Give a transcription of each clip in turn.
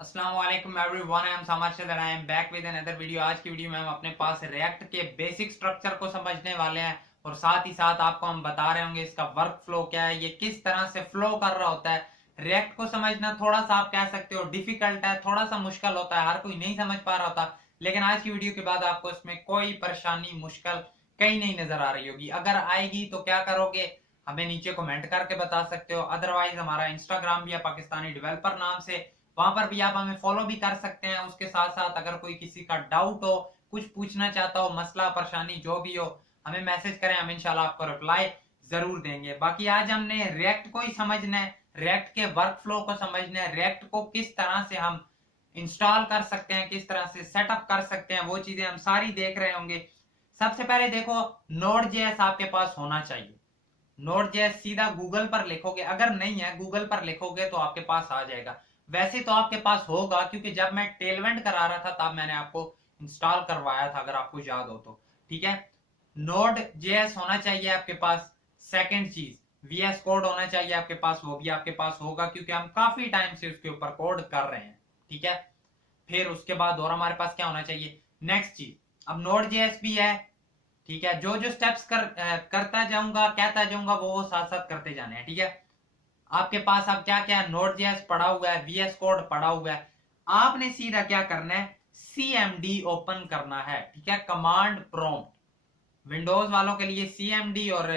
अस्सलाम वालेकुम everyone, I am Samar Shedar, I am back with another video. आज की वीडियो में हम अपने पास रिएक्ट के बेसिक स्ट्रक्चर को समझने वाले हैं और साथ ही साथ आपको हम बता रहे होंगे इसका वर्क फ्लो क्या है, ये किस तरह से फ्लो कर रहा होता है। रिएक्ट को समझना थोड़ा सा आप कह सकते हो डिफिकल्ट है, थोड़ा सा मुश्किल होता है, हर कोई नहीं समझ पा रहा होता। लेकिन आज की वीडियो के बाद आपको इसमें कोई परेशानी मुश्किल कहीं नहीं नजर आ रही होगी। अगर आएगी तो क्या करोगे, हमें नीचे कमेंट करके बता सकते हो। अदरवाइज हमारा इंस्टाग्राम भी है पाकिस्तानी डेवलपर नाम से, वहां पर भी आप हमें फॉलो भी कर सकते हैं। उसके साथ साथ अगर कोई किसी का डाउट हो, कुछ पूछना चाहता हो, मसला परेशानी जो भी हो, हमें मैसेज करें, हम इंशाल्लाह आपको रिप्लाई जरूर देंगे। बाकी आज हमने रिएक्ट को ही समझना है, रिएक्ट के वर्क फ्लो को समझना है, रिएक्ट को किस तरह से हम इंस्टॉल कर सकते हैं, किस तरह से सेटअप कर सकते हैं, वो चीजें हम सारी देख रहे होंगे। सबसे पहले देखो, नोड जेएस आपके पास होना चाहिए। नोड जेएस सीधा गूगल पर लिखोगे, अगर नहीं है गूगल पर लिखोगे तो आपके पास आ जाएगा। वैसे तो आपके पास होगा, क्योंकि जब मैं टेलवेंट करा रहा था तब मैंने आपको इंस्टॉल करवाया था, अगर आपको याद हो तो। ठीक है, नोड जेएस होना चाहिए आपके पास। सेकंड चीज, वीएस कोड होना चाहिए आपके पास, वो भी आपके पास होगा क्योंकि हम काफी टाइम से उसके ऊपर कोड कर रहे हैं। ठीक है, फिर उसके बाद और हमारे पास क्या होना चाहिए, नेक्स्ट चीज, अब नोड जेएस भी है। ठीक है, जो जो स्टेप्स करता जाऊंगा, कहता जाऊंगा, वो साथ साथ करते जाने हैं। ठीक है, आपके पास अब क्या क्या नोड जेएस पड़ा हुआ है, वीएस कोड पड़ा हुआ है। आपने सीधा क्या करना है, सीएमडी ओपन करना है। ठीक है, कमांड प्रॉम्प्ट। विंडोज वालों के लिए सीएमडी और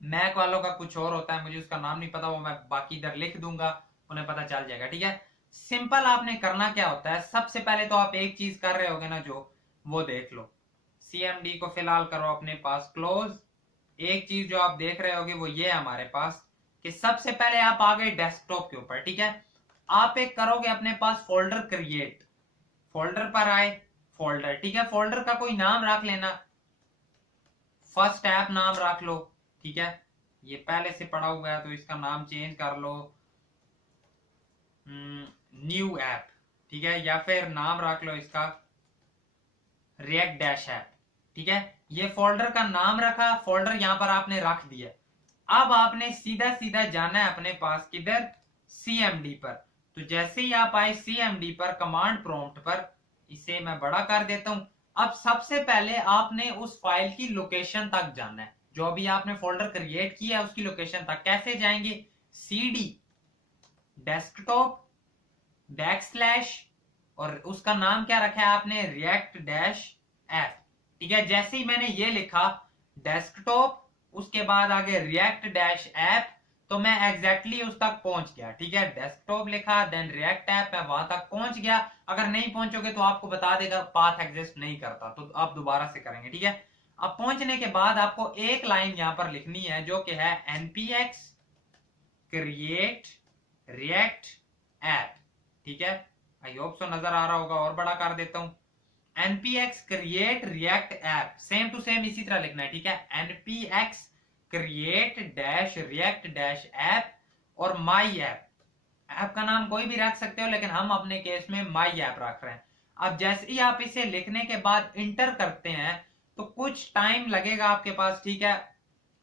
मैक वालों का कुछ और होता है, मुझे उसका नाम नहीं पता, वो मैं बाकी इधर लिख दूंगा, उन्हें पता चल जाएगा। ठीक है, सिंपल आपने करना क्या होता है, सबसे पहले तो आप एक चीज कर रहे होगे ना, जो वो देख लो। सीएमडी को फिलहाल करो अपने पास क्लोज। एक चीज जो आप देख रहे होगे वो ये है हमारे पास, कि सबसे पहले आप आ गए डेस्कटॉप के ऊपर। ठीक है, आप एक करोगे अपने पास फोल्डर क्रिएट, फोल्डर पर आए, फोल्डर। ठीक है, फोल्डर का कोई नाम रख लेना, फर्स्ट ऐप नाम रख लो। ठीक है, ये पहले से पड़ा हुआ है तो इसका नाम चेंज कर लो, न्यू ऐप। ठीक है, या फिर नाम रख लो इसका रिएक्ट डैश ऐप। ठीक है, ये फोल्डर का नाम रखा, फोल्डर यहां पर आपने रख दिया। अब आपने सीधा सीधा जाना है अपने पास किधर, सीएमडी पर। तो जैसे ही आप आए सीएमडी पर, कमांड प्रॉम्प्ट पर, इसे मैं बड़ा कर देता हूं। अब सबसे पहले आपने उस फाइल की लोकेशन तक जाना है, जो अभी आपने फोल्डर क्रिएट किया है उसकी लोकेशन तक। कैसे जाएंगे, सीडी डेस्कटॉप बैकस्लैश, और उसका नाम क्या रखा है आपने, रिएक्ट डैश ऐप। ठीक है, जैसे ही मैंने ये लिखा डेस्कटॉप, उसके बाद आगे रिएक्ट डैश ऐप, तो मैं एग्जैक्टली उस तक पहुंच गया। ठीक है, डेस्कटॉप लिखा देन रिएक्ट ऐप, मैं वहां तक पहुंच गया। अगर नहीं पहुंचोगे तो आपको बता देगा पाथ एग्जिस्ट नहीं करता, तो आप दोबारा से करेंगे। ठीक है, अब पहुंचने के बाद आपको एक लाइन यहां पर लिखनी है जो कि है npx क्रिएट रिएक्ट ऐप। ठीक है, आई होप सो नजर आ रहा होगा, और बड़ा कर देता हूं। npx create React app, same to same इसी तरह लिखना है। ठीक है, npx create dash React dash app और माई ऐप। ऐप का नाम कोई भी रख सकते हो, लेकिन हम अपने केस में माई ऐप रख रहे हैं। अब जैसे ही आप इसे लिखने के बाद इंटर करते हैं तो कुछ टाइम लगेगा आपके पास। ठीक है,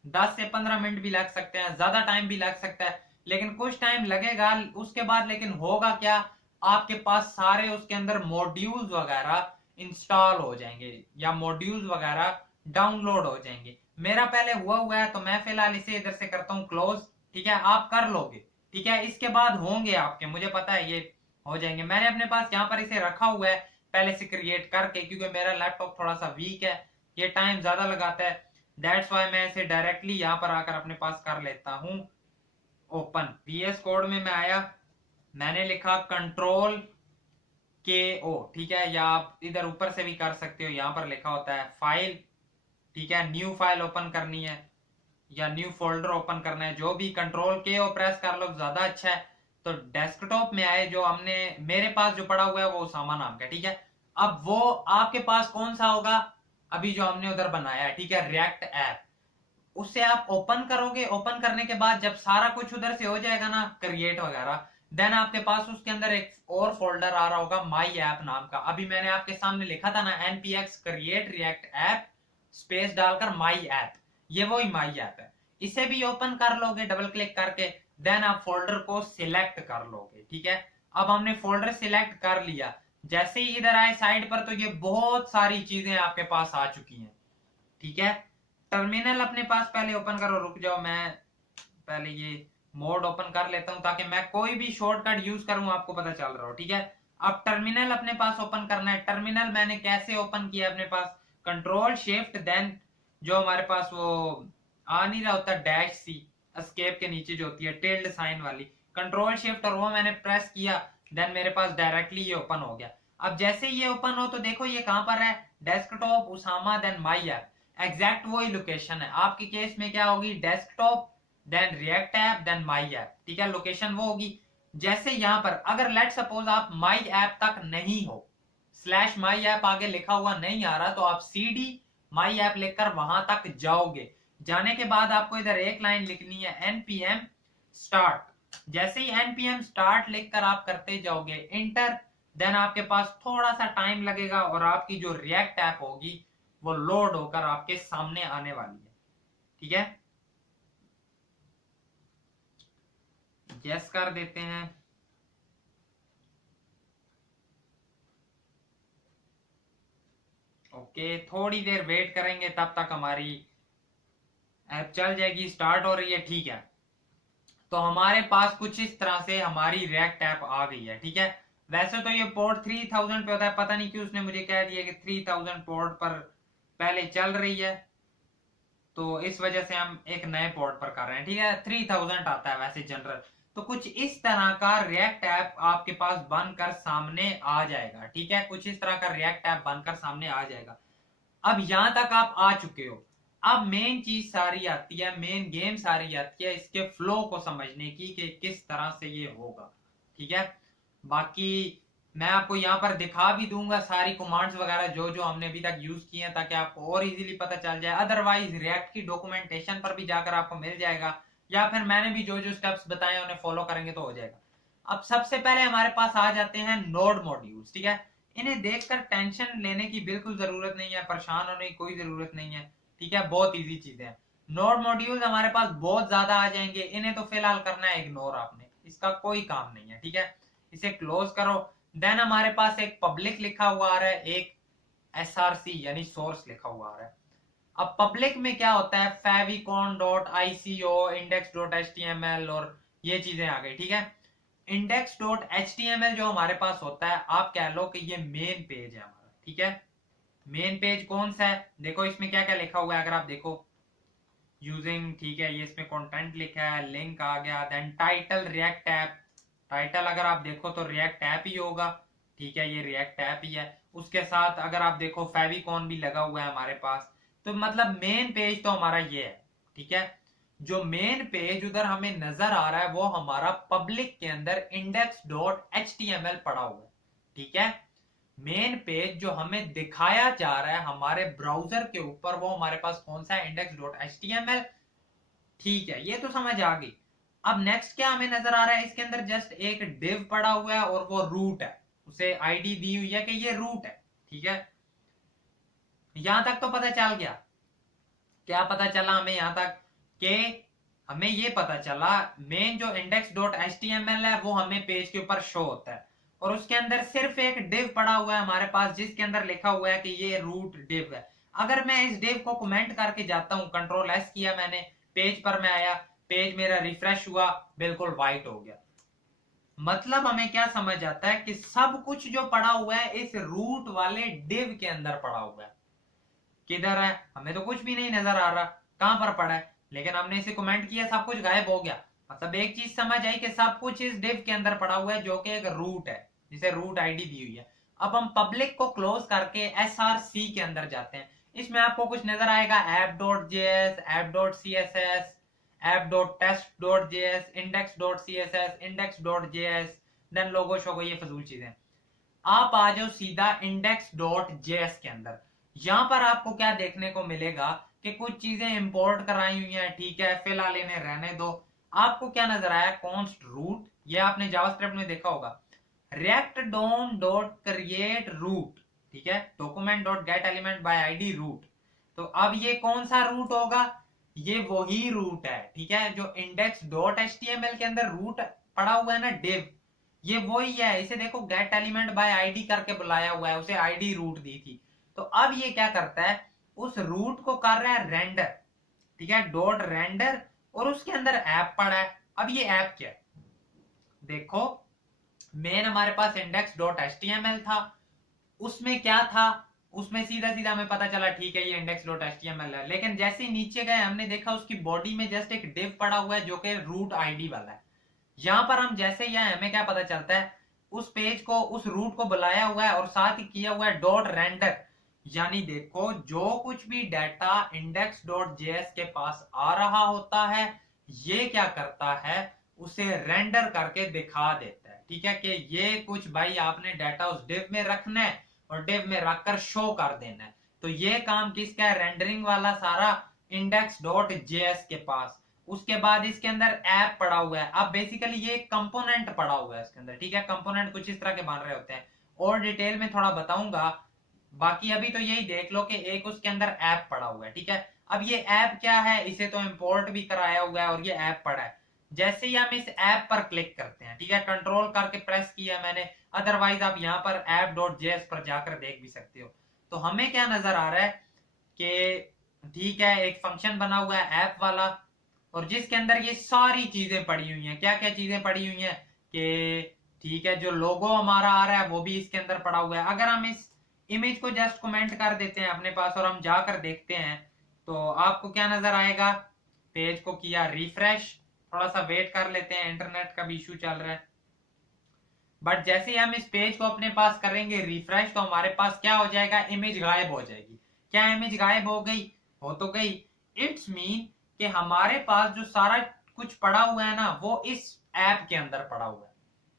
10 से 15 मिनट भी लग सकते हैं, ज्यादा टाइम भी लग सकता है, लेकिन कुछ टाइम लगेगा। उसके बाद लेकिन होगा क्या, आपके पास सारे उसके अंदर मॉड्यूल्स वगैरह इंस्टॉल हो जाएंगे या मॉड्यूल्स वगैरह डाउनलोड हो जाएंगे। मेरा पहले हुआ है तो मैं फिलहाल इसे इधर से करता हूं क्लोज। ठीक है, आप कर लोगे। ठीक है, इसके बाद होंगे आपके, मुझे पता है ये हो जाएंगे। मैंने अपने पास यहाँ पर इसे रखा हुआ है पहले से क्रिएट करके, क्योंकि मेरा लैपटॉप थोड़ा सा वीक है, ये टाइम ज्यादा लगाता है। दैट्स वाई मैं इसे डायरेक्टली यहां पर आकर अपने पास कर लेता हूं ओपन। वीएस कोड में मैं आया, मैंने लिखा कंट्रोल के ओ। ठीक है, या आप इधर ऊपर से भी कर सकते हो, यहां पर लिखा होता है फाइल। ठीक है, न्यू फाइल ओपन करनी है या न्यू फोल्डर ओपन करना है, जो भी, कंट्रोल के ओ प्रेस कर लो ज्यादा अच्छा है। तो डेस्कटॉप में आए, जो हमने, मेरे पास जो पड़ा हुआ है वो उसामा नाम का। ठीक है, अब वो आपके पास कौन सा होगा, अभी जो हमने उधर बनाया है। ठीक है, रिएक्ट ऐप, उससे आप ओपन करोगे। ओपन करने के बाद जब सारा कुछ उधर से हो जाएगा ना, क्रिएट वगैरह, देन आपके पास उसके अंदर एक और फोल्डर आ रहा होगा माई ऐप नाम का। अभी मैंने आपके सामने लिखा था ना, npx create React app space डालकर माई ऐप, ये वही माई ऐप है। इसे भी ओपन कर लोगे डबल क्लिक करके, देन आप फोल्डर को सिलेक्ट कर लोगे। ठीक है, अब हमने फोल्डर सिलेक्ट कर लिया, जैसे ही इधर आए साइड पर तो ये बहुत सारी चीजें आपके पास आ चुकी हैं। ठीक है, टर्मिनल अपने पास पहले ओपन करो, रुक जाओ मैं पहले ये मोड ओपन कर लेता हूं ताकि मैं कोई भी शॉर्टकट यूज करूं आपको पता चल रहा हो। ठीक है, अब टर्मिनल अपने पास ओपन करना है। टर्मिनल मैंने कैसे ओपन किया, अपने पास कंट्रोल शिफ्ट देन जो हमारे पास वो आ नहीं रहा होता डैश सी एस्केप के नीचे जो होती है टिल्ड साइन वाली, कंट्रोल शिफ्ट और वो मैंने प्रेस किया, देन मेरे पास डायरेक्टली ये ओपन हो गया। अब जैसे ये ओपन हो तो देखो ये कहां पर है, desktop Usama then my app, exact वही लोकेशन है। आपके केस में क्या होगी, desktop then React app then my app. ठीक है, लोकेशन वो होगी। जैसे यहां पर अगर लेट सपोज आप माई ऐप तक नहीं हो, स्लैश माई ऐप आगे लिखा हुआ नहीं आ रहा, तो आप सीडी माई ऐप लिखकर वहां तक जाओगे। जाने के बाद आपको इधर एक लाइन लिखनी है npm स्टार्ट। जैसे ही npm स्टार्ट लिखकर आप करते जाओगे इंटर, देन आपके पास थोड़ा सा टाइम लगेगा और आपकी जो रिएक्ट ऐप होगी वो लोड होकर आपके सामने आने वाली है। ठीक है, यस कर देते हैं। ओके, थोड़ी देर वेट करेंगे, तब तक हमारी ऐप चल जाएगी, स्टार्ट हो रही है। ठीक है, तो हमारे पास कुछ इस तरह से हमारी रिएक्ट ऐप आ गई है। ठीक है, वैसे तो ये पोर्ट 3000 पे होता है, पता नहीं क्यों उसने मुझे कह दिया कि 3000 पोर्ट पर पहले चल रही है, तो इस वजह से हम एक नए पोर्ट पर कर रहे हैं। ठीक है, 3000 आता है वैसे जनरल। तो कुछ इस तरह का रिएक्ट ऐप आपके पास बनकर सामने आ जाएगा। ठीक है, कुछ इस तरह का रिएक्ट ऐप बनकर सामने आ जाएगा। अब यहां तक आप आ चुके हो, अब मेन चीज सारी आती है, मेन गेम सारी आती है इसके फ्लो को समझने की कि किस तरह से ये होगा। ठीक है, बाकी मैं आपको यहाँ पर दिखा भी दूंगा सारी कमांड्स वगैरह जो जो हमने अभी तक यूज किए हैं, ताकि आपको और इजीली पता चल जाए। अदरवाइज रिएक्ट की डॉक्यूमेंटेशन पर भी जाकर आपको मिल जाएगा, या फिर मैंने भी जो जो स्टेप्स बताए उन्हें फॉलो करेंगे तो हो जाएगा। अब सबसे पहले हमारे पास आ जाते हैं नोड मॉड्यूल्स। ठीक है, इन्हें देखकर टेंशन लेने की बिल्कुल जरूरत नहीं है, परेशान होने की कोई जरूरत नहीं है। ठीक है, बहुत इजी चीजें हैं। नोड मॉड्यूल्स हमारे पास बहुत ज्यादा आ जाएंगे, इन्हें तो फिलहाल करना है इग्नोर आपने, इसका कोई काम नहीं है। ठीक है, इसे क्लोज करो। देन हमारे पास एक पब्लिक लिखा हुआ आ रहा है, एक src यानी सोर्स लिखा हुआ आ रहा है। अब पब्लिक में क्या होता है, favicon.ico, index.html और ये चीजें आ गई। ठीक है, index.html जो हमारे पास होता है, आप कह लो कि ये मेन पेज है हमारा। ठीक है, मेन पेज कौन सा है, देखो इसमें क्या क्या लिखा हुआ है, अगर आप देखो यूजिंग, ठीक है, ये इसमें कंटेंट लिखा है, लिंक आ गया, then title React app. Title अगर आप देखो तो रिएक्ट ऐप ही होगा। ठीक है, ये रिएक्ट ऐप ही है। उसके साथ अगर आप देखो फेविकॉन भी लगा हुआ है हमारे पास, तो मतलब मेन पेज तो हमारा ये है। ठीक है, जो मेन पेज उधर हमें नजर आ रहा है वो हमारा पब्लिक के अंदर index.html पड़ा हुआ है। ठीक है, मेन पेज जो हमें दिखाया जा रहा है हमारे ब्राउजर के ऊपर, वो हमारे पास कौन सा है, index.html। ठीक है, ये तो समझ आ गई। अब नेक्स्ट क्या हमें नजर आ रहा है, इसके अंदर जस्ट एक डिव पड़ा हुआ है और वो रूट है, उसे आईडी दी हुई है कि ये रूट है। ठीक है, यहां तक तो पता चल गया। क्या पता चला हमें यहां तक, कि हमें ये पता चला मेन जो index.html है वो हमें पेज के ऊपर शो होता है, और उसके अंदर सिर्फ एक डिव पड़ा हुआ है हमारे पास जिसके अंदर लिखा हुआ है कि ये रूट डिव है। अगर मैं इस डिव को कमेंट करके जाता हूं, कंट्रोल एस किया मैंने, पेज पर मैं आया, पेज मेरा रिफ्रेश हुआ, बिल्कुल व्हाइट हो गया। मतलब हमें क्या समझ आता है कि सब कुछ जो पड़ा हुआ है इस रूट वाले डिव के अंदर पड़ा हुआ है। किधर है, हमें तो कुछ भी नहीं नजर आ रहा कहां पर पड़ा है, लेकिन हमने इसे कमेंट किया, सब कुछ गायब हो गया। मतलब एक चीज समझ आई कि सब कुछ इस डिव के अंदर पड़ा हुआ है जो कि एक रूट है, जिसे रूट आईडी दी हुई है। अब हम पब्लिक को क्लोज करके src के अंदर जाते हैं। इसमें आपको कुछ नजर आएगा, app.js, app.css, app.test.js, index.css, index.js, then लोगो शोगो, ये फजूल चीजें। आप आ जाओ सीधा index.js के अंदर। यहां पर आपको क्या देखने को मिलेगा कि कुछ चीजें इंपोर्ट कराई हुई हैं। ठीक है, फिलहाल इन्हें रहने दो। आपको क्या नजर आया, कॉन्स्ट रूट, ये आपने जावास्क्रिप्ट में देखा होगा, react dom.create root। ठीक है, document.getElement by id root। तो अब ये कौन सा रूट होगा, ये वही रूट है। ठीक है, जो index.html के अंदर रूट पड़ा हुआ है ना, div, ये वही है, इसे देखो गेट एलिमेंट बाय आईडी करके बुलाया हुआ है, उसे आईडी रूट दी थी। तो अब ये क्या करता है, उस रूट को कर रहा है रेंडर, ठीक है, डॉट रेंडर, और उसके अंदर ऐप पड़ा है। अब ये ऐप क्या है, देखो मेन हमारे पास इंडेक्स डॉट एचटीएमएल था, उसमें क्या था, उसमें सीधा सीधा हमें पता चला ठीक है ये इंडेक्स डॉट एचटीएमएल है, लेकिन जैसे ही नीचे गए हमने देखा उसकी बॉडी में जस्ट एक डिव पड़ा हुआ है जो कि रूट आईडी वाला है। यहां पर हम जैसे ही आए हमें क्या पता चलता है, उस पेज को, उस रूट को बुलाया हुआ है और साथ ही किया हुआ है डॉट रेंडर, यानी देखो जो कुछ भी डाटा इंडेक्स डॉट जेएस के पास आ रहा होता है ये क्या करता है, उसे रेंडर करके दिखा देता है, ठीक है, कि ये कुछ भाई आपने डाटा उस डिव में रखना है और डिव में रखकर शो कर देना है। तो ये काम किसका है, रेंडरिंग वाला सारा इंडेक्स डॉट जेएस के पास। उसके बाद इसके अंदर ऐप पड़ा हुआ है, अब बेसिकली ये कंपोनेंट पड़ा हुआ है इसके अंदर, ठीक है, कंपोनेंट कुछ इस तरह के बन रहे होते हैं, और डिटेल में थोड़ा बताऊंगा, बाकी अभी तो यही देख लो कि एक उसके अंदर ऐप पड़ा हुआ है, ठीक है। अब ये ऐप क्या है, इसे तो इंपोर्ट भी कराया हुआ है और ये ऐप पड़ा है। जैसे ही हम इस ऐप पर क्लिक करते हैं, ठीक है, कंट्रोल करके प्रेस किया मैंने, अदरवाइज आप यहाँ पर ऐप डॉट जेएस पर जाकर देख भी सकते हो। तो हमें क्या नजर आ रहा है कि ठीक है एक फंक्शन बना हुआ है ऐप वाला, और जिसके अंदर ये सारी चीजें पड़ी हुई हैं। क्या क्या चीजें पड़ी हुई हैं कि ठीक है जो लोगो हमारा आ रहा है वो भी इसके अंदर पड़ा हुआ है। अगर हम इस इमेज को जस्ट कमेंट कर देते हैं अपने पास और हम जाकर देखते हैं तो आपको क्या नजर आएगा, पेज को किया रिफ्रेश, थोड़ा सा वेट कर लेते हैं, इंटरनेट का भी इशू चल रहा है, बट जैसे ही हम इस पेज को अपने पास करेंगे रिफ्रेश तो हमारे पास क्या हो जाएगा, इमेज गायब हो जाएगी। क्या इमेज गायब हो गई, हो तो गई, इट्स मीन कि हमारे पास जो सारा कुछ पड़ा हुआ है ना वो इस ऐप के अंदर पड़ा हुआ है,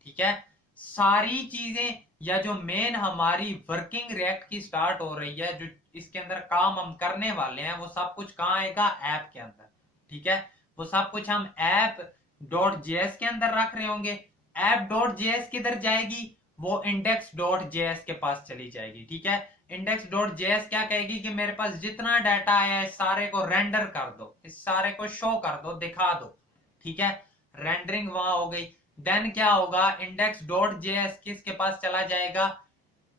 ठीक है। सारी चीजें या जो मेन हमारी वर्किंग रिएक्ट की स्टार्ट हो रही है, जो इसके अंदर काम हम करने वाले हैं, वो सब कुछ कहाँ आएगा, ऐप के अंदर, ठीक है। वो सब कुछ हम ऐप डॉट जेएस के अंदर रख रहे होंगे। ऐप डॉट जेएस किधर जाएगी, वो इंडेक्स डॉट जेएस के पास चली जाएगी, ठीक है। इंडेक्स डॉट जेएस क्या कहेगी कि मेरे पास जितना डाटा आया है सारे को रेंडर कर दो, इस सारे को शो कर दो, दिखा दो, ठीक है। रेंडरिंग वहां हो गई। देन क्या होगा, इंडेक्स डॉट जेएस किसके पास चला जाएगा,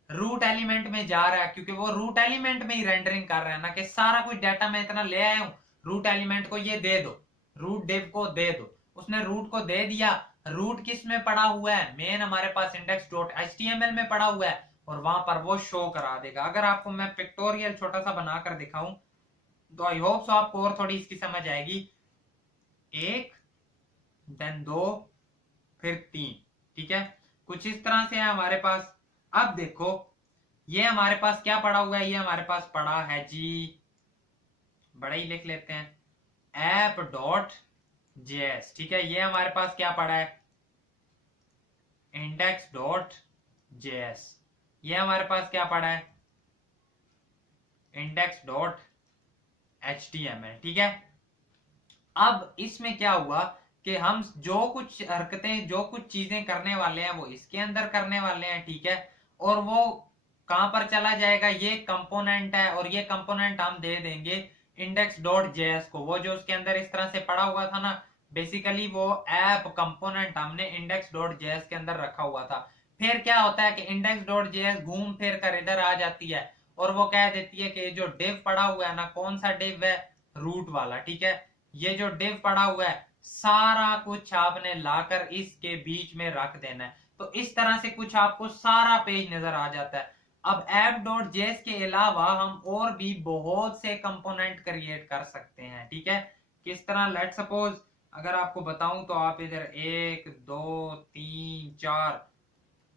रूट एलिमेंट में जा रहा है, क्योंकि वो रूट एलिमेंट में ही रेंडरिंग कर रहा है ना, कि सारा कुछ डाटा मैं इतना ले आया हूं, रूट एलिमेंट को ये दे दो, रूट डिव को दे दो। उसने रूट को दे दिया, रूट किस में पड़ा हुआ है, मेन हमारे पास इंडेक्स डॉट एचटीएमएल में पड़ा हुआ है, और वहां पर वो शो करा देगा। अगर आपको मैं पिक्टोरियल छोटा सा बनाकर दिखाऊं तो आई होप सो आपको और थोड़ी इसकी समझ आएगी। एक, देन दो, फिर तीन, ठीक है, कुछ इस तरह से है हमारे पास। अब देखो ये हमारे पास क्या पड़ा हुआ है, ये हमारे पास पड़ा है जी, बड़ा ही लिख लेते हैं, ऐप डॉट जेएस, ठीक है। ये हमारे पास क्या पड़ा है, इंडेक्स डॉट जेएस। ये हमारे पास क्या पड़ा है, इंडेक्स डॉट एचटीएमएल, ठीक है। अब इसमें क्या हुआ कि हम जो कुछ हरकतें, जो कुछ चीजें करने वाले हैं वो इसके अंदर करने वाले हैं, ठीक है। और वो कहां पर चला जाएगा, ये कंपोनेंट है, और ये कंपोनेंट हम दे देंगे इंडेक्स डॉट जेएस को। वो जो उसके अंदर इस तरह से पड़ा हुआ था ना, बेसिकली वो ऐप कंपोनेंट हमने इंडेक्स डॉट जेएस के अंदर रखा हुआ था। फिर क्या होता है कि इंडेक्स डॉट जेएस घूम फिर कर इधर आ जाती है और वो कह देती है कि जो डिव पड़ा हुआ है ना, कौन सा डिव है, रूट वाला, ठीक है। ये जो डिव पड़ा हुआ है सारा कुछ आपने लाकर इसके बीच में रख देना है, तो इस तरह से कुछ आपको सारा पेज नजर आ जाता है। अब ऐप डॉट जेएस के अलावा हम और भी बहुत से कंपोनेंट क्रिएट कर सकते हैं, ठीक है। किस तरह, लेट सपोज अगर आपको बताऊं तो आप इधर 1 2 3 4,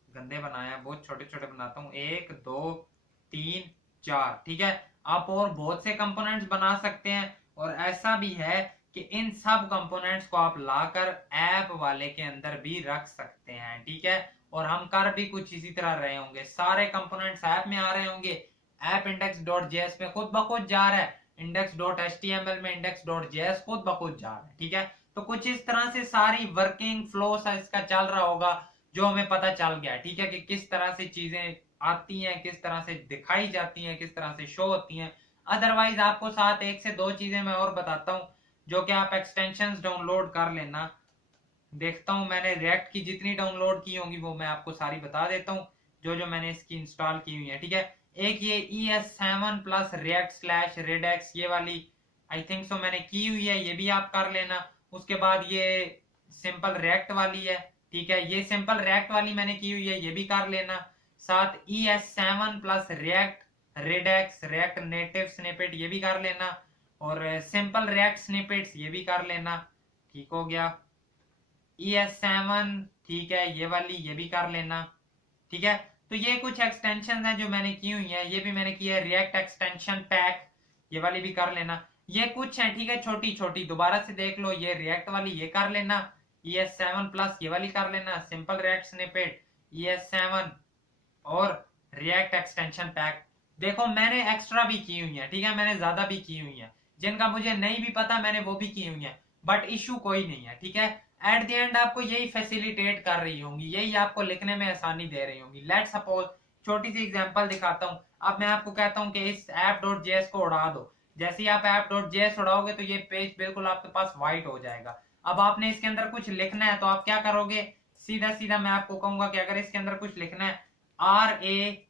गंदे बनाया, बहुत छोटे छोटे बनाता हूं, 1 2 3 4, ठीक है। आप और बहुत से कंपोनेंट्स बना सकते हैं, और ऐसा भी है कि इन सब कंपोनेंट्स को आप लाकर ऐप वाले के अंदर भी रख सकते हैं, ठीक है। और हम कर भी कुछ इसी तरह रहे होंगे, सारे कंपोनेंट्स ऐप में आ रहे होंगे, ऐप इंडेक्स डॉट जेएस में खुद ब खुद जा रहा है, इंडेक्स डॉट एचटीएमएल में इंडेक्स डॉट जेएस खुद ब खुद जा रहा है, ठीक है। तो कुछ इस तरह से सारी वर्किंग फ्लो सा इसका चल रहा होगा, जो हमें पता चल गया, ठीक है, कि किस तरह से चीजें आती हैं, किस तरह से दिखाई जाती हैं, किस तरह से शो होती हैं। अदरवाइज आपको साथ एक से दो चीजें मैं और बताता हूं, जो कि आप एक्सटेंशंस डाउनलोड कर लेना, देखता हूँ मैंने रिएक्ट की जितनी डाउनलोड की होंगी वो मैं आपको सारी बता देता हूँ, जो जो मैंने इसकी इंस्टॉल की हुई है। ठीक है, एक ये ES7 प्लस रिएक्ट स्लैश रेडेक्स, ये वाली आई थिंक सो मैंने की हुई है, ये भी आप कर लेना। उसके बाद ये सिंपल रिएक्ट वाली है, ठीक है, ये सिंपल रिएक्ट वाली मैंने की हुई है, ये भी कर लेना। साथ ES7 plus React Redux React Native snippet, ये भी कर लेना। और सिंपल रिएक्ट स्निपेट्स, ये भी कर लेना। ठीक हो गया। ES7, ठीक है, ये वाली ये भी कर लेना। ठीक है, तो ये कुछ एक्सटेंशन हैं जो मैंने की हुई है, ये भी मैंने की है। रिएक्ट एक्सटेंशन पैक, ये वाली भी कर लेना। ये कुछ है, ठीक है, छोटी छोटी, दोबारा से देख लो। ये रिएक्ट वाली ये कर लेना, ES7 प्लस ये वाली कर लेना, सिंपल रिएक्ट स्निपेट, ES7 और रिएक्ट एक्सटेंशन पैक। देखो मैंने एक्स्ट्रा भी की हुई है, ठीक है, मैंने ज्यादा भी की हुई है, जिनका मुझे नहीं भी पता मैंने वो भी की हुई है, बट इशू कोई नहीं है। ठीक है, एट द एंड आपको यही फैसिलिटेट कर रही होंगी, यही आपको लिखने में आसानी दे रही होंगी। लेट सपोज छोटी सी एग्जांपल दिखाता हूँ। अब मैं आपको कहता हूँ कि इस app.js को उड़ा दो। जैसे ही आप app.js उड़ाओगे तो ये पेज बिल्कुल आपके पास व्हाइट हो जाएगा। अब आपने इसके अंदर कुछ लिखना है तो आप क्या करोगे, सीधा सीधा मैं आपको कहूंगा कि अगर इसके अंदर कुछ लिखना है, RAFCE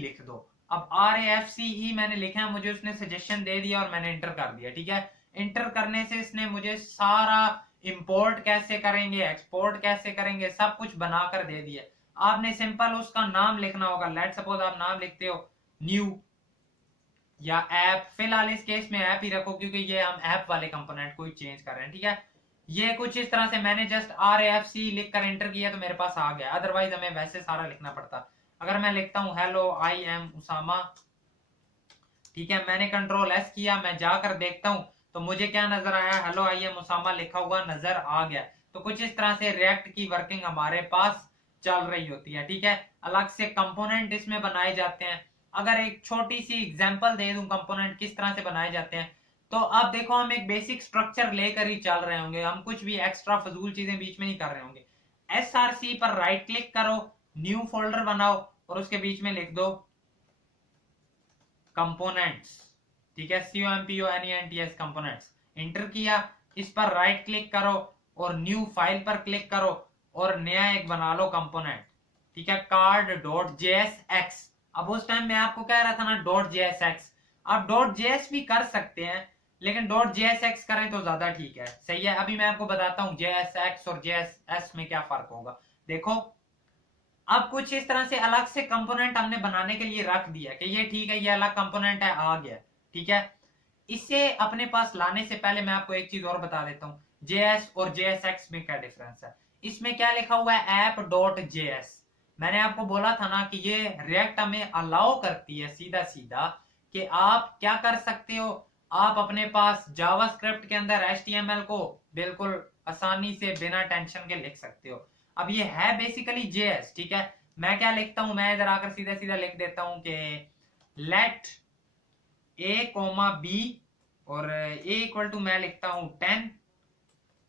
लिख दो। अब RAFCE मैंने लिखा है, मुझे उसने सजेशन दे दिया और मैंने इंटर कर दिया। ठीक है, इंटर करने से इसने मुझे सारा इंपोर्ट कैसे करेंगे, एक्सपोर्ट कैसे करेंगे, सब कुछ बनाकर दे दिया। आपने सिंपल उसका नाम लिखना होगा। लेट सपोज आप नाम लिखते हो न्यू या ऐप, फिलहाल इस केस में ऐप ही रखो क्योंकि ये हम ऐप वाले कंपोनेंट को ही चेंज कर रहे हैं। ठीक है, ये कुछ इस तरह से मैंने जस्ट RAFC लिख कर एंटर किया तो मेरे पास आ गया, अदरवाइज हमें वैसे सारा लिखना पड़ता। अगर मैं लिखता हूं हेलो आई एम उसामा, ठीक है, मैंने कंट्रोल S किया, मैं जाकर देखता हूं तो मुझे क्या नजर आया, हेलो आई एम उसामा लिखा हुआ नजर आ गया। तो कुछ इस तरह से रिएक्ट की वर्किंग हमारे पास चल रही होती है। ठीक है, अलग से कंपोनेंट इसमें बनाए जाते हैं। अगर एक छोटी सी एग्जांपल दे दूं कंपोनेंट किस तरह से बनाए जाते हैं, तो अब देखो हम एक बेसिक स्ट्रक्चर लेकर ही चल रहे होंगे, हम कुछ भी एक्स्ट्रा फजूल चीजें बीच में नहीं कर रहे होंगे। SRC पर राइट क्लिक करो, न्यू फोल्डर बनाओ और उसके बीच में लिख दो कंपोनेंट्स। ठीक है, COMPONENTS कंपोनेंट्स, इंटर किया, इस पर राइट क्लिक करो और न्यू फाइल पर क्लिक करो और नया एक बना लो कंपोनेंट। ठीक है, card.jsx। अब उस टाइम मैं आपको कह रहा था ना .jsx, आप .js भी कर सकते हैं लेकिन .jsx करें तो ज्यादा ठीक है, सही है। अभी मैं आपको बताता हूं JSX और JSS में क्या फर्क होगा। देखो अब कुछ इस तरह से अलग से कंपोनेंट हमने बनाने के लिए रख दिया कि ये ठीक है, ये अलग कंपोनेंट है, आ गया। ठीक है, इसे अपने पास लाने से पहले मैं आपको एक चीज और बता देता हूं, JS और JSX में क्या डिफरेंस है। इसमें क्या लिखा हुआ है, app.js। मैंने आपको बोला था ना कि ये रिएक्ट हमें अलाउ करती है सीधा सीधा कि आप क्या कर सकते हो, आप अपने पास जावास्क्रिप्ट के अंदर HTML को बिल्कुल आसानी से बिना टेंशन के लिख सकते हो। अब ये है बेसिकली JS। ठीक है, मैं क्या लिखता हूं, मैं इधर आकर सीधा सीधा लिख देता हूं कि लेट A, B और A इक्वल टू मैं लिखता हूं 10,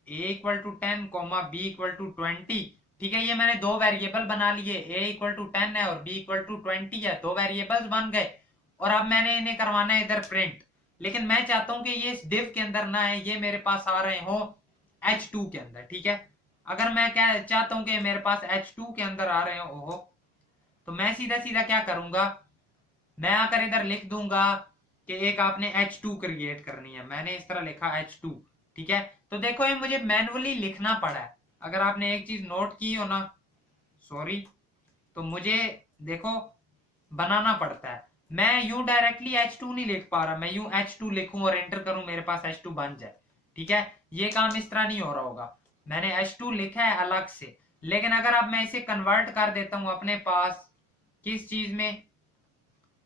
A equal to 10, B equal to 20। ठीक है, ये मैंने दो वेरिएबल बना लिए, A इक्वल टू 10 है और B इक्वल टू 20 है, दो वेरिएबल्स बन गए। और अब मैंने इन्हें करवाना है इधर प्रिंट, लेकिन मैं चाहता हूं कि ये इस div के अंदर ना है, ये मेरे पास आ रहे हो H2 के अंदर। ठीक है, अगर मैं क्या चाहता हूं कि मेरे पास H2 के अंदर आ रहे हो तो मैं सीधा सीधा क्या करूंगा, मैं आकर इधर लिख दूंगा कि एक आपने H2 क्रिएट करनी है। मैंने इस तरह लिखा H2। ठीक है, तो देखो ये मुझे मैनुअली लिखना पड़ा है। अगर आपने एक चीज नोट की हो ना, सॉरी, तो मुझे देखो बनाना पड़ता है। मैं यूं डायरेक्टली H2 नहीं लिख पा रहा, मैं यूं H2 लिखूं और एंटर करूं मेरे पास H2 बन जाए। ठीक है, ये काम इस तरह नहीं हो रहा होगा, मैंने H2 लिखा है अलग से। लेकिन अगर अब मैं इसे कन्वर्ट कर देता हूं अपने पास किस चीज में,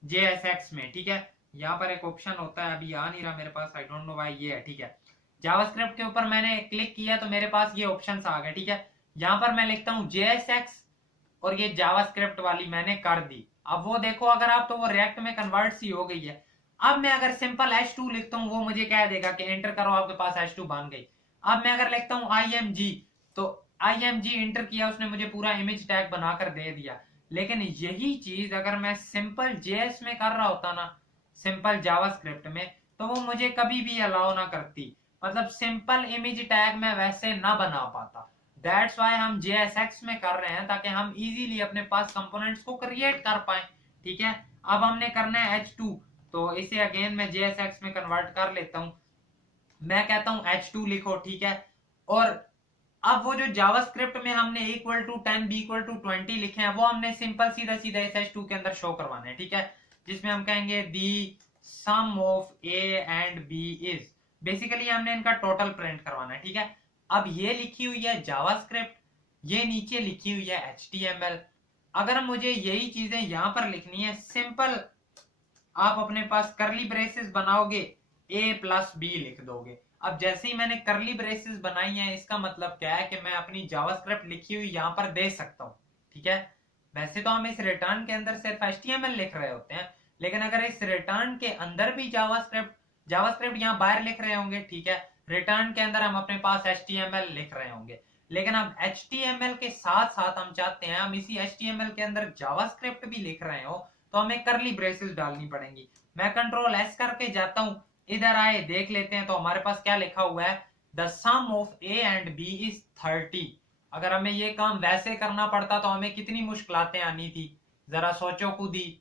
JSX में। ठीक है, यहाँ पर एक ऑप्शन होता है, अभी आ नहीं रहा मेरे पास, आई डोंट नो व्हाई ये है। ठीक है, जावास्क्रिप्ट के ऊपर मैंने क्लिक किया तो मेरे पास ये ऑप्शंस आ गए। ठीक है, यहाँ पर मैं लिखता हूँ JSX और ये जावास्क्रिप्ट वाली मैंने कर दी। अब वो देखो अगर आप, तो वो रिएक्ट में कन्वर्ट सी हो गई है। अब मैं अगर सिंपल H2 लिखता हूँ वो मुझे क्या देगा कि एंटर करो, आपके पास H2 बन गई। अब मैं अगर लिखता हूँ IMG तो IMG एंटर किया, उसने मुझे पूरा इमेज टैग बनाकर दे दिया। लेकिन यही चीज अगर मैं सिंपल JS में कर रहा होता ना, सिंपल जावास्क्रिप्ट में, तो वो मुझे कभी भी अलाउ ना करती। मतलब सिंपल इमेज टैग में वैसे ना बना पाता। दैट्स वाई हम JSX में कर रहे हैं ताकि हम इजीली अपने पास कंपोनेंट्स को क्रिएट कर पाए। ठीक है, अब हमने करना है H2, तो इसे अगेन मैं JSX में कन्वर्ट कर लेता हूं। मैं कहता हूं H2 लिखो, ठीक है। और अब वो जो जावास्क्रिप्ट में हमने equal to 10 B equal to 20 लिखे हैं वो हमने सिंपल सीधा सीधा इस H2 के अंदर शो करवाना है। ठीक है, जिसमें हम कहेंगे the sum of A and B is, basically हमने इनका टोटल प्रिंट करवाना है। ठीक है, अब ये लिखी हुई है जावास्क्रिप्ट, ये नीचे लिखी हुई है HTML। अगर मुझे यही चीजें यहां पर लिखनी है, सिंपल आप अपने पास करली ब्रेसेस बनाओगे, A प्लस B लिख दोगे। अब जैसे ही मैंने करली ब्रेसेस बनाई है, इसका मतलब क्या है कि मैं अपनी जावास्क्रिप्ट लिखी हुई यहां पर दे सकता हूं। ठीक है, वैसे तो हम इस रिटर्न के अंदर सिर्फ HTML लिख रहे होते हैं, लेकिन अगर इस रिटर्न के अंदर भी जावास्क्रिप्ट यहाँ बाहर लिख रहे होंगे, ठीक है, रिटर्न के अंदर हम अपने पास HTML लिख रहे होंगे, लेकिन अब HTML के साथ साथ हम चाहते हैं हम इसी HTML के अंदर जावास्क्रिप्ट भी लिख रहे हो, तो हमें करली ब्रेसेस डालनी पड़ेंगी। मैं कंट्रोल S करके जाता हूं, इधर आए देख लेते हैं तो हमारे पास क्या लिखा हुआ है, the sum of A and B is 30। अगर हमें ये काम वैसे करना पड़ता तो हमें कितनी मुश्किलातें आनी थी, जरा सोचो खुद ही।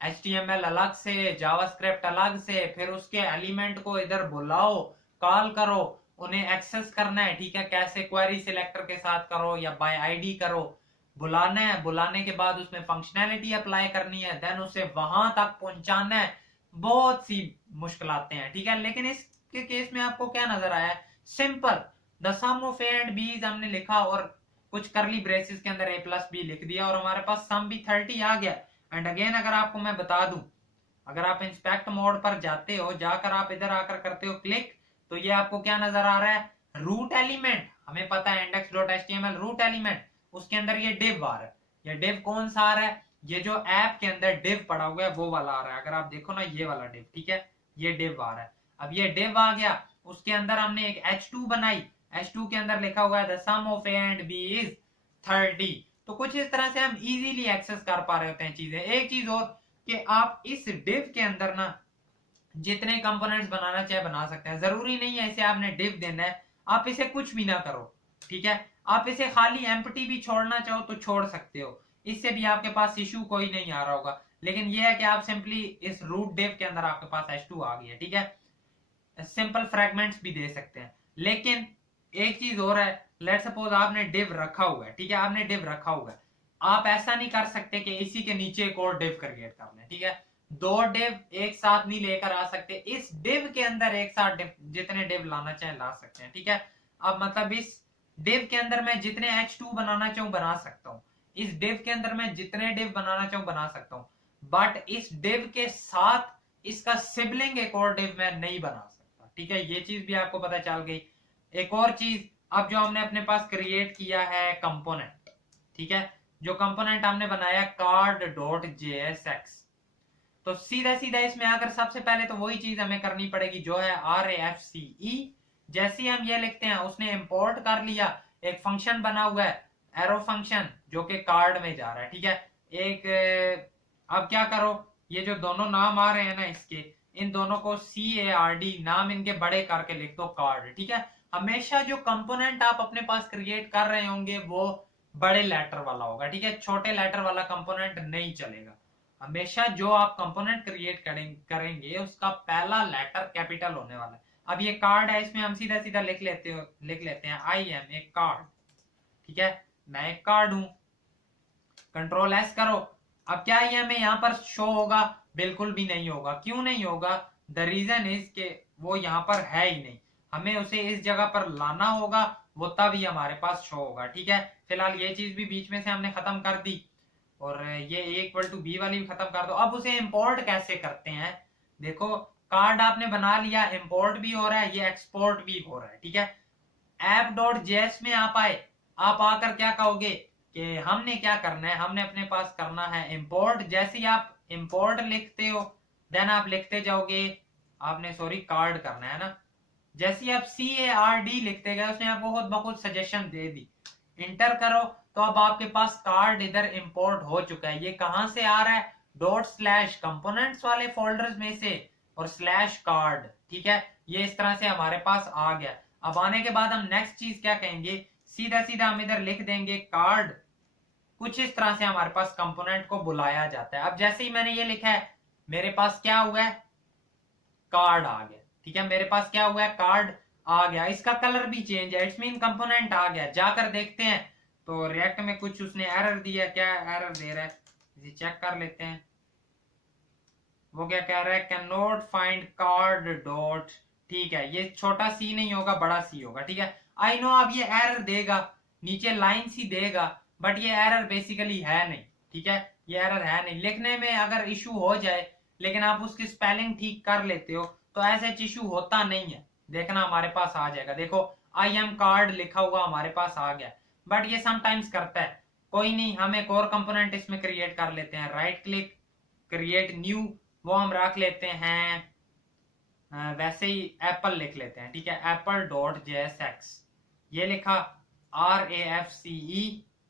HTML अलग से, जावास्क्रिप्ट अलग से, फिर उसके एलिमेंट को इधर बुलाओ, कॉल करो, उन्हें एक्सेस करना है। ठीक है, कैसे, क्वेरी सिलेक्टर के साथ करो या बाय आईडी करो, बुलाना है, बुलाने के बाद उसमें फंक्शनैलिटी अप्लाई करनी है, देन उसे वहां तक पहुंचाना है, बहुत सी मुश्किलातें हैं। ठीक है, लेकिन इसके केस में आपको क्या नजर आया, simple the sum of A and B हमने लिखा और कुछ करली ब्रेसेस के अंदर A प्लस B लिख दिया और हमारे पास सम भी 30 आ गया। एंड अगेन अगर आपको मैं बता दूं, अगर आप इंस्पेक्ट मोड पर जाते हो, जाकर आप इधर आकर करते हो क्लिक, तो ये आपको क्या नजर आ रहा है, रूट एलिमेंट। हमें पता है index.html रूट एलिमेंट, उसके अंदर ये div आ रहा है। ये div कौन सा आ रहा है, ये जो ऐप के अंदर div पड़ा हुआ है वो वाला आ रहा है। अगर आप देखो ना, ये वाला div, ठीक है, ये div आ रहा है। अब ये div आ गया, उसके अंदर हमने एक H2 बनाई, H2 के अंदर लिखा हुआ है the sum of A and B is 30। तो कुछ इस तरह से हम इजीली एक्सेस कर पा रहे होते हैं चीजें। एक चीज और कि आप इस div के अंदर ना जितने कंपोनेंट्स बनाना चाहे बना सकते हैं, जरूरी नहीं है इसे आपने div देना है, आप इसे कुछ भी ना करो। ठीक है, आप इसे खाली एम्प्टी भी छोड़ना चाहो तो छोड़ सकते हो, इससे भी आपके पास इशू कोई नहीं आ रहा होगा। लेकिन यह है कि आप सिंपली इस रूट div के अंदर आपके पास H2 आ गया। ठीक है, सिंपल फ्रेगमेंट्स भी दे सकते हैं। लेकिन एक चीज और है, लेट्स सपोज आपने div रखा हुआ है, ठीक है, आपने div रखा हुआ है, आप ऐसा नहीं कर सकते कि इसी के नीचे एक और div क्रिएट कर लें। ठीक है, दो div एक साथ नहीं लेकर आ सकते, इस div के अंदर एक साथ जितने div लाना चाहे ला सकते हैं। ठीक है, अब मतलब इस div के अंदर मैं जितने H2 बनाना चाहूं बना सकता हूं, इस div के अंदर मैं जितने div बनाना चाहूं बना सकता हूं, बट इस div के साथ इसका सिबलिंग एक और div मैं नहीं बना सकता। ठीक है, ये चीज भी आपको पता चल गई। एक और चीज, अब जो हमने अपने पास क्रिएट किया है कंपोनेंट, ठीक है, जो कंपोनेंट हमने बनाया card.jsx, तो सीधा सीधा इसमें आकर सबसे पहले तो वही चीज हमें करनी पड़ेगी जो है RAFCE। जैसे हम ये लिखते हैं, उसने इंपोर्ट कर लिया, एक फंक्शन बना हुआ है एरो फंक्शन जो कि कार्ड में जा रहा है। ठीक है, एक अब क्या करो, ये जो दोनों नाम आ रहे हैं ना इसके, इन दोनों को CARD नाम इनके बड़े करके लिख दो, कार्ड। ठीक है, हमेशा जो कंपोनेंट आप अपने पास क्रिएट कर रहे होंगे वो बड़े लेटर वाला होगा। ठीक है, छोटे लेटर वाला कंपोनेंट नहीं चलेगा। हमेशा जो आप कंपोनेंट क्रिएट करेंगे उसका पहला लेटर कैपिटल होने वाला है। अब ये कार्ड है, इसमें हम सीधा सीधा लिख लेते हैं आई एम ए कार्ड। ठीक है, मैं एक कार्ड हूं, कंट्रोल S करो। अब क्या ये हमें यहाँ पर शो होगा, बिल्कुल भी नहीं होगा। क्यों नहीं होगा, द रीजन इज के वो यहाँ पर है ही नहीं, हमें उसे इस जगह पर लाना होगा, वो तभी हमारे पास शो होगा। ठीक है, फिलहाल ये चीज भी बीच में से हमने खत्म कर दी और ये A=B वाली भी खत्म कर दो। अब उसे इंपोर्ट कैसे करते हैं, देखो कार्ड आपने बना लिया, इंपोर्ट भी हो रहा है, ये एक्सपोर्ट भी हो रहा है। ठीक है, app.js में आप आए, आप आकर क्या कहोगे कि हमने क्या करना है, हमने अपने पास करना है इंपोर्ट। जैसे ही आप इंपोर्ट लिखते हो, देन आप लिखते जाओगे, आपने सॉरी कार्ड करना है ना, जैसे ही आप CARD लिखते गए उसने आपको खुद ब खुद सजेशन दे दी, इंटर करो, तो अब आपके पास कार्ड इधर इंपोर्ट हो चुका है। ये कहां से आ रहा है, ./ कंपोनेंट्स वाले फोल्डर्स में से और /कार्ड। ठीक है, ये इस तरह से हमारे पास आ गया। अब आने के बाद हम नेक्स्ट चीज क्या कहेंगे, सीधा सीधा हम इधर लिख देंगे कार्ड। कुछ इस तरह से हमारे पास कंपोनेंट को बुलाया जाता है। अब जैसे ही मैंने ये लिखा है, मेरे पास क्या हुआ है, कार्ड आ गया। ठीक है, मेरे पास क्या हुआ है, कार्ड आ गया। इसका कलर भी चेंज है, इट्स मीन कंपोनेंट आ गया। जाकर देखते हैं तो रिएक्ट में कुछ उसने एरर दिया, क्या एरर दे रहा है, इसे चेक कर लेते हैं। वो क्या कह रहा है, can not find card dot. ठीक है, ये छोटा सी नहीं होगा, बड़ा सी होगा। ठीक है, आई नो अब ये एरर देगा, नीचे लाइन सी देगा, बट ये एरर बेसिकली है नहीं। ठीक है, ये एरर है नहीं। लिखने में अगर इशू हो जाए लेकिन आप उसकी स्पेलिंग ठीक कर लेते हो तो ऐसे इशू होता नहीं है। देखना हमारे पास आ जाएगा, देखो आई एम कार्ड लिखा हुआ हमारे पास आ गया, बट ये समटाइम्स करता है। कोई नहीं, हम एक और कंपोनेंट इसमें क्रिएट कर लेते हैं। राइट क्लिक, क्रिएट न्यू, वो हम रख लेते हैं वैसे ही एप्पल लिख लेते हैं। ठीक है, एप्पल डॉट JSX, ये लिखा RAFCE।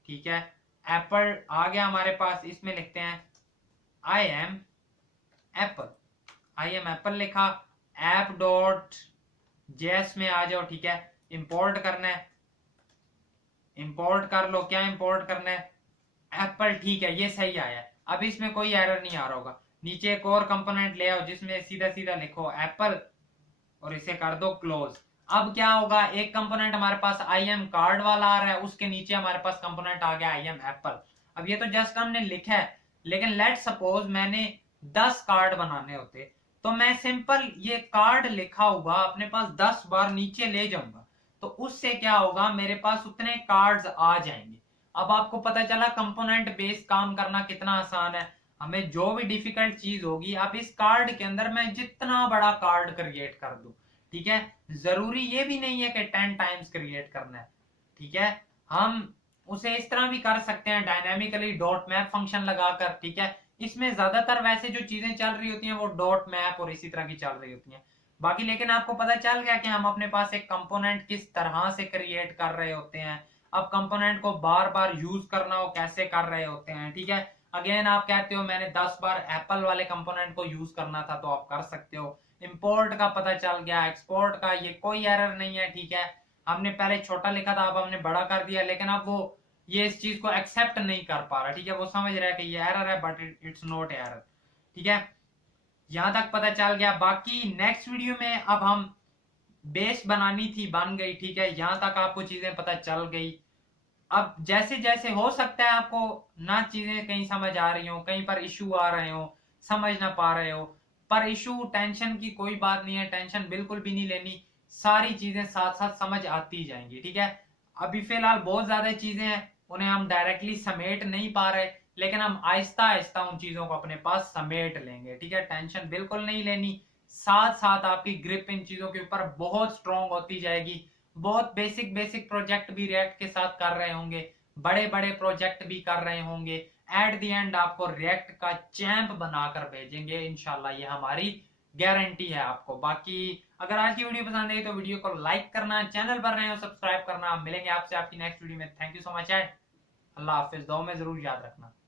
ठीक है, एप्पल आ गया हमारे पास। इसमें लिखते हैं I am Apple, I am Apple लिखा। ऐप डॉट जेएस में आ जाओ। ठीक है, इंपोर्ट करना है, इंपोर्ट कर लो। क्या इंपोर्ट करना है, एप्पल। ठीक है, ये सही आया है। अब इसमें कोई एरर नहीं आ रहा होगा। नीचे एक और कंपोनेंट ले आओ जिसमें सीधा सीधा लिखो एप्पल और इसे कर दो क्लोज। अब क्या होगा, एक कंपोनेंट हमारे पास आई एम कार्ड वाला आ रहा है, उसके नीचे हमारे पास कंपोनेंट आ गया आई एम एप्पल। अब ये तो जस्ट हमने लिखा है, लेकिन लेट सपोज मैंने 10 कार्ड बनाने होते तो मैं सिंपल ये कार्ड लिखा हुआ अपने पास 10 बार नीचे ले जाऊंगा, तो उससे क्या होगा, मेरे पास उतने कार्ड्स आ जाएंगे। अब आपको पता चला कंपोनेंट बेस्ड काम करना कितना आसान है। हमें जो भी डिफिकल्ट चीज होगी, अब इस कार्ड के अंदर मैं जितना बड़ा कार्ड क्रिएट कर दूं। ठीक है, जरूरी ये भी नहीं है कि 10 टाइम्स क्रिएट करना है। ठीक है, हम उसे इस तरह भी कर सकते हैं डायनामिकली डॉट मैप फंक्शन लगाकर। ठीक है, इसमें ज्यादातर वैसे जो चीजें चल रही होती हैं वो डॉट मैप और इसी तरह की चल रही होती हैं बाकी। लेकिन आपको पता चल गया कि हम अपने पास एक कंपोनेंट किस तरह से क्रिएट कर रहे होते हैं। अब कंपोनेंट को बार बार यूज करना हो कैसे कर रहे होते हैं। ठीक है, अगेन आप कहते हो मैंने 10 बार एप्पल वाले कंपोनेंट को यूज करना था, तो आप कर सकते हो। इंपोर्ट का पता चल गया, एक्सपोर्ट का ये कोई एरर नहीं है। ठीक है, हमने पहले छोटा लिखा था, अब हमने बड़ा कर दिया, लेकिन अब वो ये इस चीज को एक्सेप्ट नहीं कर पा रहा। ठीक है, वो समझ रहा है कि ये एरर है, बट इट्स नॉट एरर। ठीक है, यहां तक पता चल गया। बाकी नेक्स्ट वीडियो में अब हम बेस बनानी थी, बन गई। ठीक है, यहां तक आपको चीजें पता चल गई। अब जैसे जैसे हो सकता है आपको ना चीजें कहीं समझ आ रही हो, कहीं पर इशू आ रहे हो, समझ ना पा रहे हो, पर इशू टेंशन की कोई बात नहीं है, टेंशन बिल्कुल भी नहीं लेनी। सारी चीजें साथ साथ समझ आती जाएंगी। ठीक है, अभी फिलहाल बहुत ज्यादा चीजें हैं, उन्हें हम डायरेक्टली समेट नहीं पा रहे, लेकिन हम आहिस्ता आहिस्ता उन चीजों को अपने पास समेट लेंगे। ठीक है, टेंशन बिल्कुल नहीं लेनी। साथ साथ आपकी ग्रिप इन चीजों के ऊपर बहुत स्ट्रांग होती जाएगी। बहुत बेसिक बेसिक प्रोजेक्ट भी रिएक्ट के साथ कर रहे होंगे, बड़े बड़े प्रोजेक्ट भी कर रहे होंगे। एट द एंड आपको रिएक्ट का चैंप बनाकर भेजेंगे इंशाल्लाह, ये हमारी गारंटी है आपको। बाकी अगर आज की वीडियो पसंद आई तो वीडियो को लाइक करना, चैनल पर रहे हो सब्सक्राइब करना। मिलेंगे आपसे आपकी नेक्स्ट वीडियो में। Thank you so much and अल्लाह हाफिज। दुआ में जरूर याद रखना।